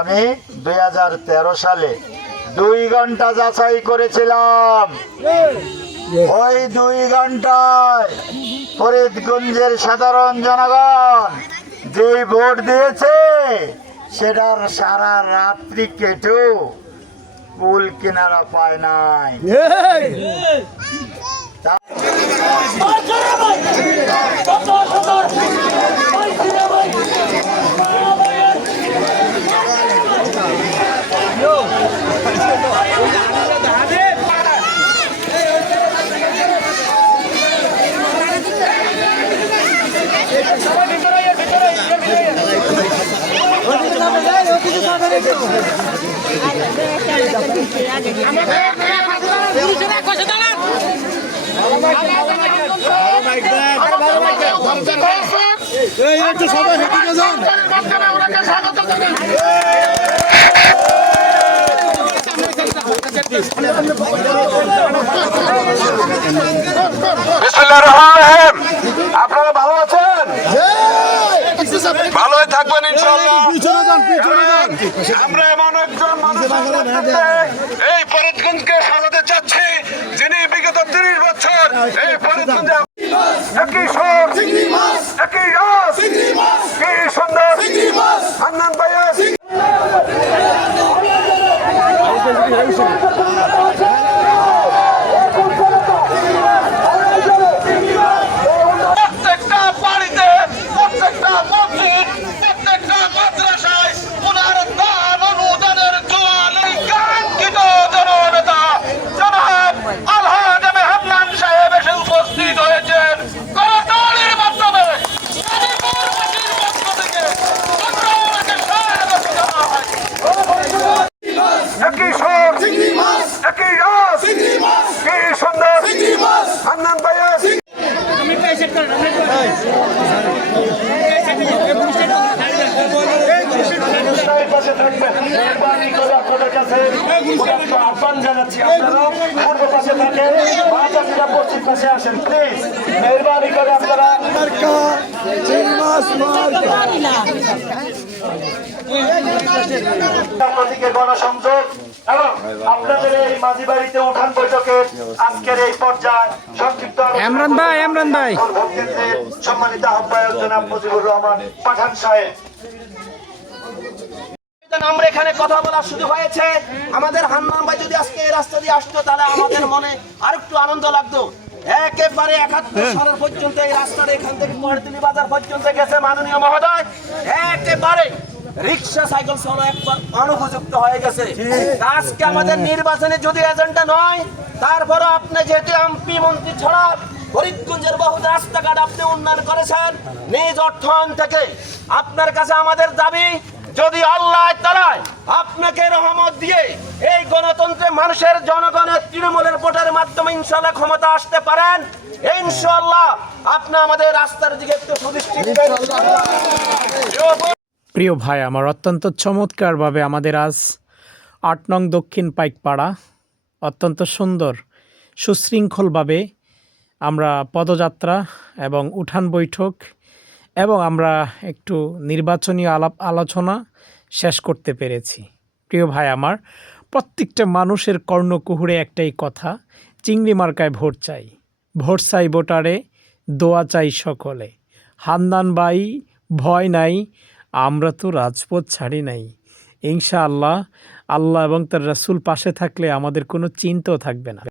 আমি দুই হাজার তেরো সালে দুই ঘণ্টা যাচাই করেছিলাম। ওই দুই ঘন্টায় ফরিদগঞ্জের সাধারণ জনগণ যে ভোট দিয়েছে সেটার সারা রাত্রি কেটেও কুল কিনারা পায় নাই। বিসমিল্লাহির রহমানির রহিম। আমরা এমন একজন মানুষের এই ফরিদগঞ্জকে সাজাতে চাচ্ছি যিনি বিগত তিরিশ বছর এই ফরিদগঞ্জে একই সুর একই রস কি সুন্দর। হান্নান ভাইয়া প্রত্যেকটা বাড়িতে প্রত্যেকটা মসজিদ প্রত্যেকটা মাদ্রাসায় ওনার দান অনুদানের জোয়ান এই কাঙ্ক্ষিত জননেতা জনাব আলহাজ এম হান্নান সাহেব এসে উপস্থিত হয়েছেন করতালির মাধ্যমে গাজীপুরবাসীর পক্ষ থেকে আমরা ওনাকে স্বাগত জানাই। একই সুর একই রস কি সুন্দর হান্নান ভাইয়া করে আপনাদের কাছে উদাত্ত আহ্বান জানাচ্ছি। আপনারা পূর্ব পাশে থাকেন। মাঝাপিরা পশ্চিম পাশে আসেন। প্লিজ মেহরবানি করে আপনারা গণসংযোগ এবং আপনাদের এই মাঝি বাড়িতে উঠান বৈঠকের আজকের এই পর্যায়ে সংক্ষিপ্ত এমরান ভাই, এমরান ভাই। সম্মানিত আহ্বায়ক জনাব মুজিবুর রহমান পাঠান সাহেব। আমরা এখানে কথা বলা শুরু হয়েছে আমাদের হান্নান ভাই যদি আজকে এই রাস্তা দিয়ে আসতো তাহলে আমাদের মনে আর একটু আনন্দ লাগতো। একেবারে একাত্তর সালের পর্যন্ত এই রাস্তাটা এখান থেকে পরদিনী বাজার পর্যন্ত গেছে মাননীয় মহোদয়। একেবারে রিক্সা সাইকেল চলো একবার অনুপযুক্ত হয়ে গেছে। আজকে আমাদের নির্বাচনে যদি এজেন্ডা নয় তারপরে আপনি যেহেতু এমপি মন্ত্রী ছাড়া ফরিদগঞ্জের বহু রাস্তাঘাট আপনি উন্নয়ন করেছেন নিজ অর্থায়ন থেকে। আপনার কাছে আমাদের দাবি যদি আল্লাহ তালায় আপনাকে রহমত দিয়ে এই গণতন্ত্রে মানুষের জনগণের তৃণমূলের ভোটের মাধ্যমে ইনশাল্লাহ ক্ষমতা আসতে পারেন ইনশাল্লাহ আপনি আমাদের রাস্তার দিকে একটু সুদৃষ্টি প্রিয় ভাই, আমার অত্যন্ত চমৎকারভাবে আমাদের আজ আট নং দক্ষিণ পাইকপাড়া অত্যন্ত সুন্দর, সুশৃঙ্খলভাবে আমরা পদযাত্রা এবং উঠান বৈঠক এবং আমরা একটু নির্বাচনী আলাপ আলোচনা শেষ করতে পেরেছি। প্রিয় ভাই, আমার প্রত্যেকটা মানুষের কর্ণকুহুরে একটাই কথা, চিংড়ি মার্কায় ভোট চাই। ভোট চাই ভোটারে, দোয়া চাই সকলে। হান্দান বাই ভয় নাই আমরা তো রাজপথ ছাড়ি নাই। ইনশা আল্লাহ আল্লাহ এবং তার রাসুল পাশে থাকলে আমাদের কোনো চিন্তাও থাকবে না।